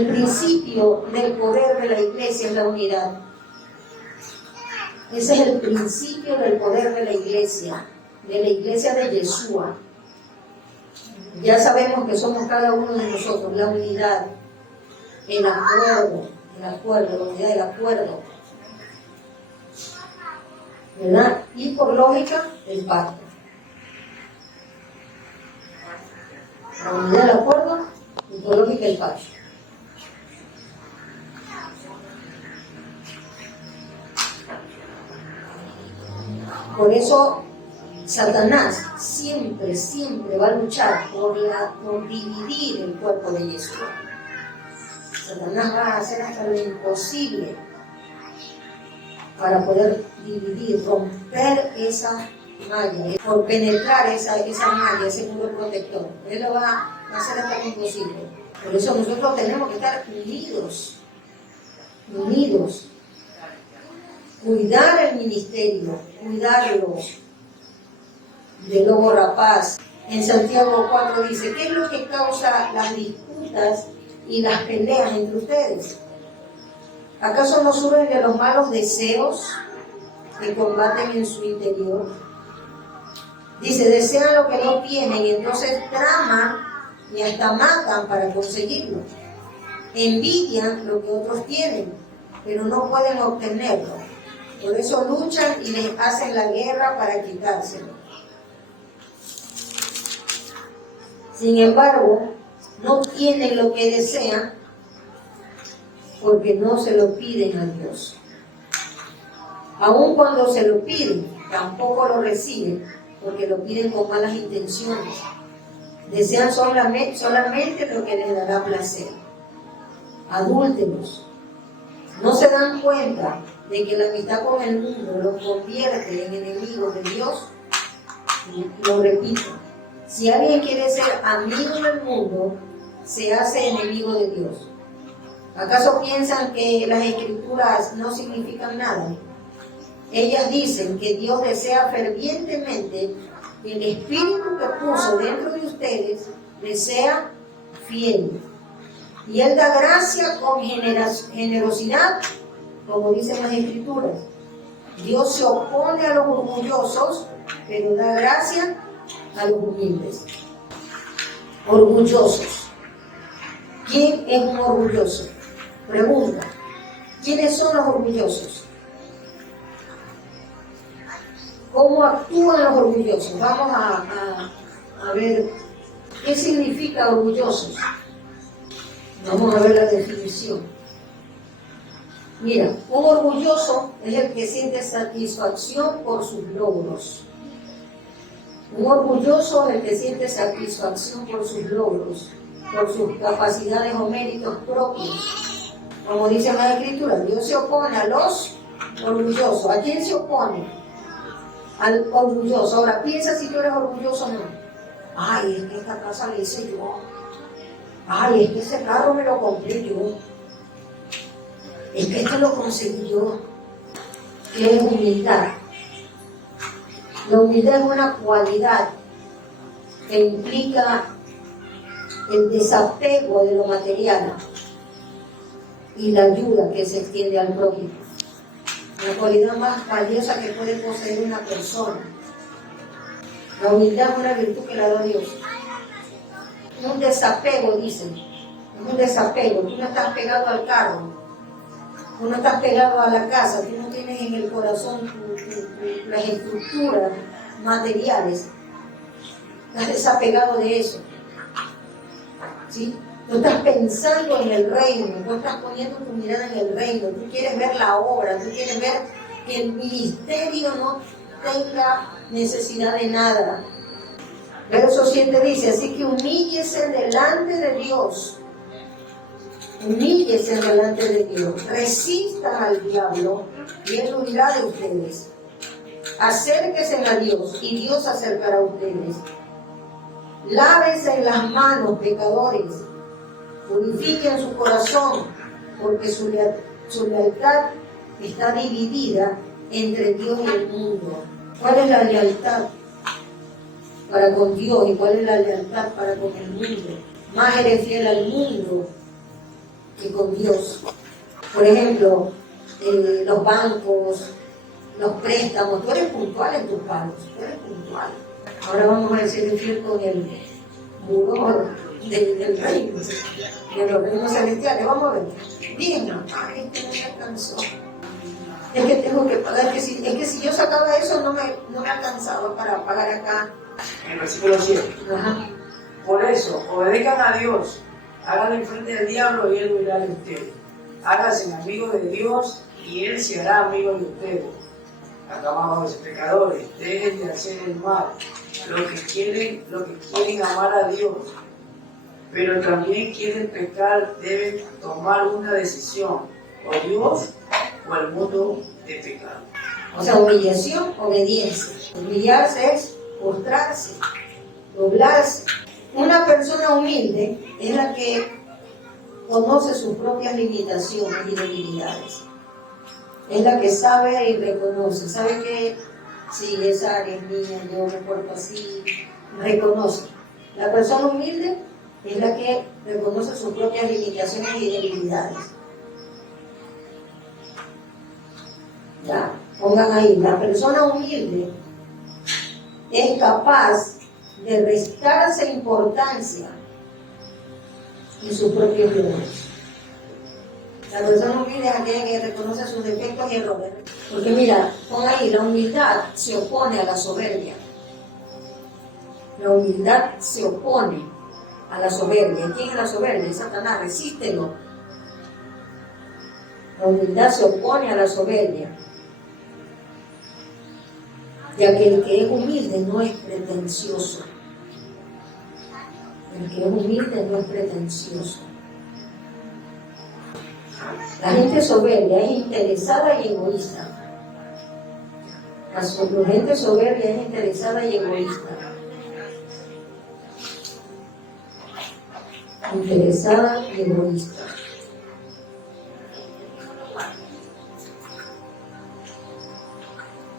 El principio del poder de la iglesia es la unidad. Ese es el principio del poder de la iglesia de Yeshua. Ya sabemos que somos cada uno de nosotros, la unidad, el acuerdo, la unidad, el acuerdo, ¿verdad? Y por lógica, el pacto. La unidad, el acuerdo, y por lógica, el pacto. Por eso Satanás siempre va a luchar por dividir el cuerpo de Yeshua. Satanás va a hacer hasta lo imposible para poder dividir, romper esa malla, por penetrar esa malla, ese muro protector. Él lo va a hacer hasta lo imposible. Por eso nosotros tenemos que estar unidos. Cuidar el ministerio, cuidarlo del lobo rapaz. En Santiago 4 dice, ¿qué es lo que causa las disputas y las peleas entre ustedes? ¿Acaso no surgen de los malos deseos que combaten en su interior? Dice, desean lo que no tienen y entonces traman y hasta matan para conseguirlo. Envidian lo que otros tienen, pero no pueden obtenerlo. Por eso luchan y les hacen la guerra para quitárselo. Sin embargo, no tienen lo que desean porque no se lo piden a Dios. Aun cuando se lo piden, tampoco lo reciben porque lo piden con malas intenciones. Desean solamente lo que les dará placer. Adúlteros. No se dan cuenta de que la amistad con el mundo los convierte en enemigos de Dios. Y lo repito, si alguien quiere ser amigo del mundo, se hace enemigo de Dios. ¿Acaso piensan que las escrituras no significan nada? Ellas dicen que Dios desea fervientemente que el espíritu que puso dentro de ustedes les sea fiel. Y Él da gracia con generosidad, como dicen las escrituras. Dios se opone a los orgullosos, pero da gracia a los humildes. Orgullosos. ¿Quién es un orgulloso? Pregunta. ¿Quiénes son los orgullosos? ¿Cómo actúan los orgullosos? Vamos a ver qué significa orgullosos. Vamos a ver la definición. Mira, un orgulloso es el que siente satisfacción por sus logros. Un orgulloso es el que siente satisfacción por sus logros, por sus capacidades o méritos propios. Como dice la Escritura, Dios se opone a los orgullosos. ¿A quién se opone? Al orgulloso. Ahora, piensa si tú eres orgulloso o no. Ay, es que esta casa la hice yo. Ay, es que ese carro me lo compré yo. Es que esto lo conseguí yo. ¿Qué es humildad? La humildad es una cualidad que implica el desapego de lo material y la ayuda que se extiende al prójimo. La cualidad más valiosa que puede poseer una persona. La humildad es una virtud que la da Dios. Un desapego, dicen. Es un desapego. Tú no estás pegado al carro. Tú no estás pegado a la casa. Tú no tienes en el corazón las estructuras materiales. Estás desapegado de eso. ¿Sí? Tú estás pensando en el reino. Tú estás poniendo tu mirada en el reino. Tú quieres ver la obra. Tú quieres ver que el ministerio no tenga necesidad de nada. Verso 7 dice, así que humíllese delante de Dios. Humíllese delante de Dios. Resistan al diablo y Él huirá de ustedes. Acérquense a Dios y Dios se acercará a ustedes. Lávense en las manos, pecadores. Purifiquen su corazón, porque su lealtad está dividida entre Dios y el mundo. ¿Cuál es la lealtad para con Dios y cuál es la lealtad para con el mundo? Más eres fiel al mundo que con Dios. Por ejemplo, los bancos, los préstamos, tú eres puntual en tus pagos, tú eres puntual. Ahora vamos a ser infiel con el buró del reino, de los reinos celestiales. Vamos a ver. Bien, ay, que no me alcanzó. Es que tengo que pagar, es que si yo sacaba eso no me alcanzaba para pagar acá. En el versículo 7. Ajá. Por eso, obedezcan a Dios, háganlo enfrente del diablo y él huirá de ustedes. Háganse amigos de Dios y él se hará amigo de ustedes. Acá abajo los pecadores, dejen de hacer el mal, los que quieren amar a Dios, pero también quieren pecar, deben tomar una decisión, o Dios o el mundo de pecado. O sea, humillación, obediencia. Humillarse es postrarse, doblarse. Una persona humilde es la que conoce sus propias limitaciones y debilidades. Es la que sabe y reconoce, sabe que sí, esa área es mía, yo me porto así, reconoce. La persona humilde es la que reconoce sus propias limitaciones y debilidades. Ya, pongan ahí, la persona humilde es capaz de restarse importancia en sus propios logros. La persona humilde es aquella que reconoce sus defectos y errores. Porque mira, pon ahí, la humildad se opone a la soberbia. La humildad se opone a la soberbia. ¿Quién es la soberbia? Satanás, resístelo. La humildad se opone a la soberbia. Ya que el que es humilde no es pretencioso. El que es humilde no es pretencioso. La gente soberbia es interesada y egoísta. La gente soberbia es interesada y egoísta. Interesada y egoísta.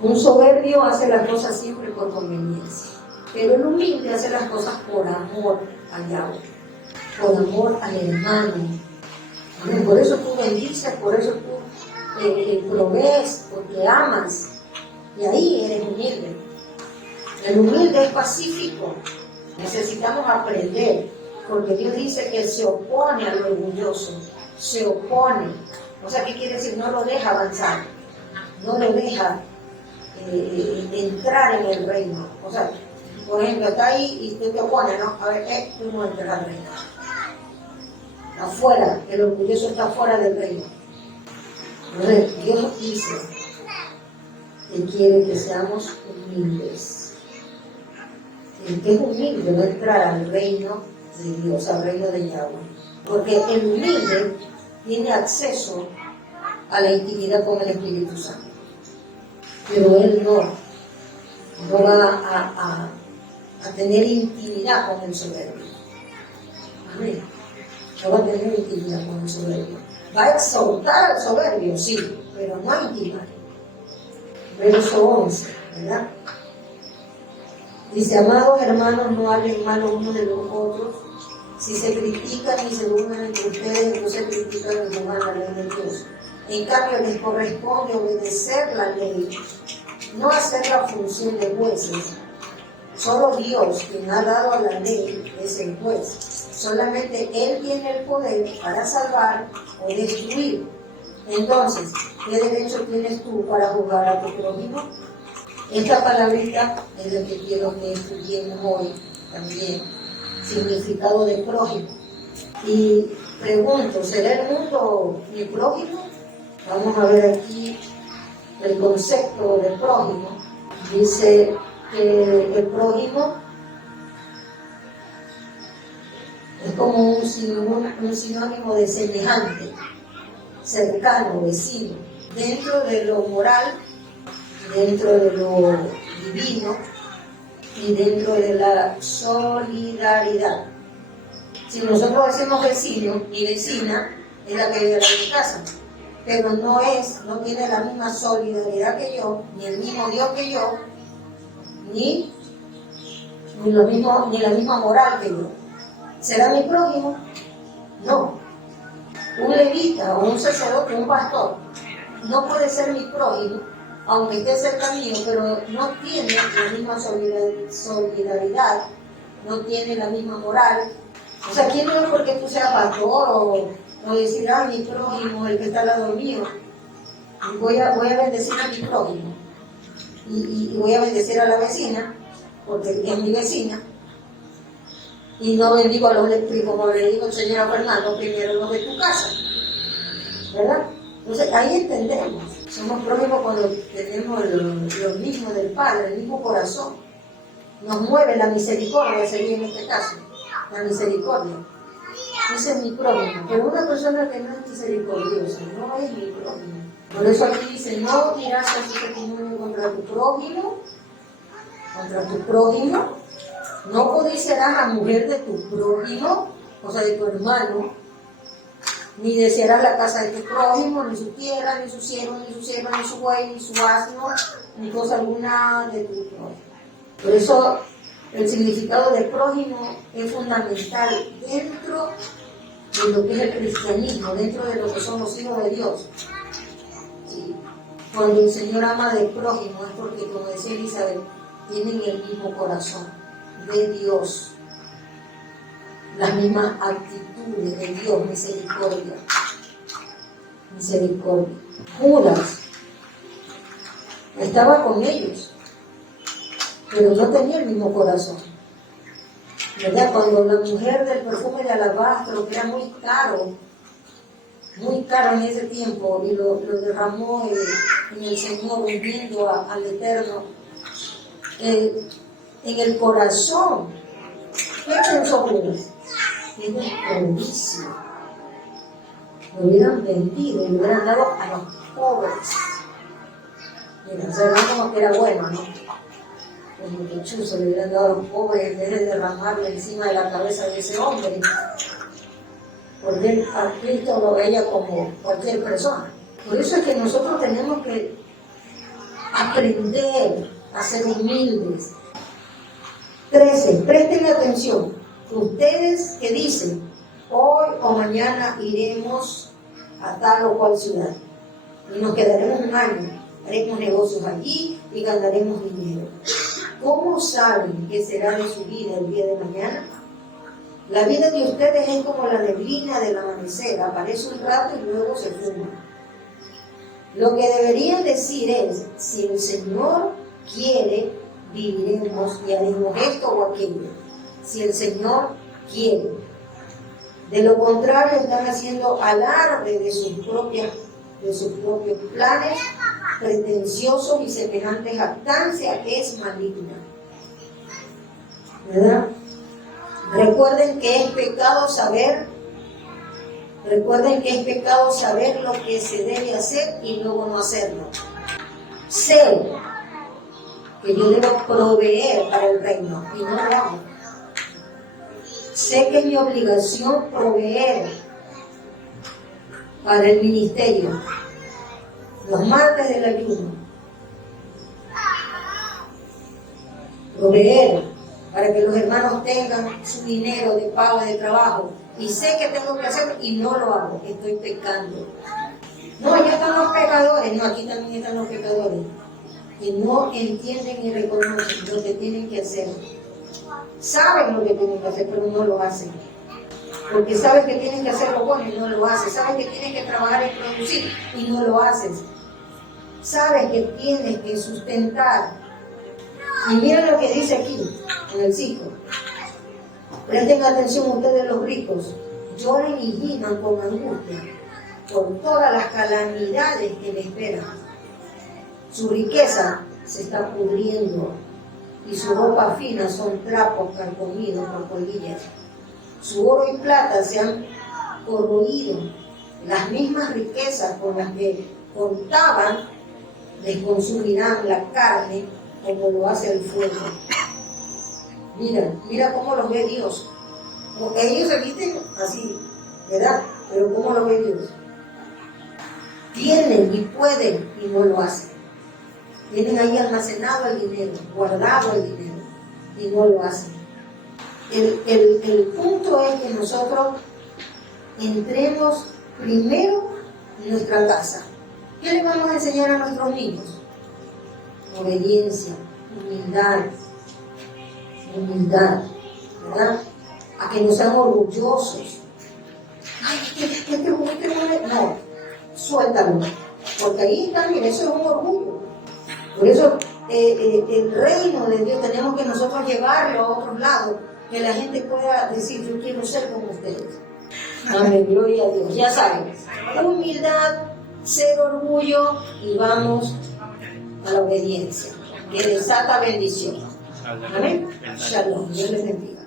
Un soberbio hace las cosas siempre por conveniencia, pero el humilde hace las cosas por amor al Yahweh, por amor al hermano. Por eso tú bendices, por eso tú provees, porque amas, y ahí eres humilde. El humilde es pacífico. Necesitamos aprender, porque Dios dice que se opone al orgulloso, se opone. O sea, ¿qué quiere decir? No lo deja avanzar, no lo deja entrar en el reino. O sea, por ejemplo, está ahí y tú te opones, ¿no? A ver, tú no entras al reino. Afuera, el orgulloso está fuera del reino. Entonces, Dios dice que quiere que seamos humildes. El que es humilde va a entrar al reino de Dios, al reino de Yahweh. Porque el humilde tiene acceso a la intimidad con el Espíritu Santo. Pero él no va a tener intimidad con el soberbio. Amén. No va a tener intimidad con el soberbio. Va a exhortar al soberbio, sí, pero no intimar. Verso 11, ¿verdad? Dice, amados hermanos, no hablen mal unos de los otros. Si se critican y se burlan entre ustedes, entonces critican y toman la ley de Dios. En cambio, les corresponde obedecer la ley, no hacer la función de jueces. Solo Dios, quien ha dado la ley, es el juez. Solamente Él tiene el poder para salvar o destruir. Entonces, ¿qué derecho tienes tú para juzgar a tu prójimo? Esta palabrita es lo que quiero que estudiemos hoy también. Significado de prójimo. Y pregunto, ¿será el mundo mi prójimo? Vamos a ver aquí el concepto de prójimo. Dice que el prójimo es como un sinónimo de semejante, cercano, vecino, dentro de lo moral, dentro de lo divino y dentro de la solidaridad. Si nosotros decimos vecino y vecina, es la que vive en mi casa, pero no tiene la misma solidaridad que yo, ni el mismo Dios que yo, ni la misma moral que yo. ¿Será mi prójimo? No. Un levita o un sacerdote, un pastor, no puede ser mi prójimo, aunque esté cerca mío, pero no tiene la misma solidaridad, no tiene la misma moral. O sea, ¿quién no es porque tú seas pastor o decir, ah, mi prójimo, el que está al lado mío, voy a bendecir a mi prójimo y voy a bendecir a la vecina, porque es mi vecina, y no bendigo a los de, como le digo el señor Fernando, primero los de tu casa, ¿verdad? Entonces ahí entendemos, somos prójimos cuando tenemos lo mismo del Padre, el mismo corazón, nos mueve la misericordia, sería en este caso, la misericordia. Ese es mi prójimo, pero una persona que no es misericordiosa no es mi prójimo. Por eso aquí dice, no dirás a tu testimonio contra tu prójimo, no codiciarás a la mujer de tu prójimo, o sea, de tu hermano, ni desearás la casa de tu prójimo, ni su tierra, ni su siervo, ni su sierva, ni su buey, ni su asno, ni cosa alguna de tu prójimo. Por eso el significado de prójimo es fundamental dentro de lo que es el cristianismo, dentro de lo que son los hijos de Dios. Sí. Cuando el Señor ama de prójimo es porque, como decía Elizabeth, tienen el mismo corazón de Dios, las mismas actitudes de Dios, misericordia. Judas estaba con ellos, pero no tenía el mismo corazón, ¿verdad? Cuando la mujer del perfume de alabastro, que era muy caro en ese tiempo, y lo derramó en el Señor, viendo al Eterno, en el corazón, ¿qué pensó Judas? Es desperdicio. Lo hubieran vendido y lo hubieran dado a los pobres. Mira, o sea, no como que era bueno, ¿no? Como que chuzo le hubieran dado a los pobres en vez de derramarle encima de la cabeza de ese hombre. Porque a Cristo lo veía como cualquier persona. Por eso es que nosotros tenemos que aprender a ser humildes. 13. Presten atención. Ustedes que dicen, hoy o mañana iremos a tal o cual ciudad y nos quedaremos un año, haremos negocios allí y ganaremos dinero. ¿Cómo saben qué será de su vida el día de mañana? La vida de ustedes es como la neblina del amanecer, aparece un rato y luego se fuma. Lo que deberían decir es, si el Señor quiere, viviremos y haremos esto o aquello. Si el Señor quiere. De lo contrario, están haciendo alarde de sus propios planes pretenciosos y semejante jactancia que es maligna. ¿Verdad? Recuerden que es pecado saber lo que se debe hacer y luego no hacerlo. Sé que yo debo proveer para el reino y no lo hago. Sé que es mi obligación proveer para el ministerio, los martes del ayuno, proveer para que los hermanos tengan su dinero de pago de trabajo, y sé que tengo que hacerlo y no lo hago, estoy pecando. No, allá están los pecadores, no, aquí también están los pecadores, que no entienden y reconocen lo que tienen que hacer. Saben lo que tienen que hacer, pero no lo hacen. Porque sabes que tienen que hacer lo bueno y no lo haces. Sabes que tienes que trabajar y producir y no lo haces. Sabes que tienes que sustentar. Y miren lo que dice aquí, en el 5. Presten atención ustedes los ricos. Lloren y giman con angustia por todas las calamidades que les esperan. Su riqueza se está pudriendo y su ropa fina son trapos carcomidos por polillas. Su oro y plata se han corroído. Las mismas riquezas con las que contaban les consumirán la carne como lo hace el fuego. Mira cómo los ve Dios. Porque ellos se visten así, ¿verdad? Pero ¿cómo lo ve Dios? Tienen y pueden y no lo hacen. Tienen ahí almacenado el dinero, guardado el dinero y no lo hacen. El punto es que nosotros entremos primero en nuestra casa. ¿Qué le vamos a enseñar a nuestros niños? Obediencia, humildad, ¿verdad? A que no sean orgullosos. Ay, no, suéltalo, porque ahí también eso es un orgullo. Por eso el reino de Dios tenemos que nosotros llevarlo a otros lados, que la gente pueda decir, yo quiero ser como ustedes. Amén, gloria a Dios. Ya saben, humildad, cero orgullo y vamos a la obediencia, que desata bendición. Amén. Shalom, Dios les bendiga.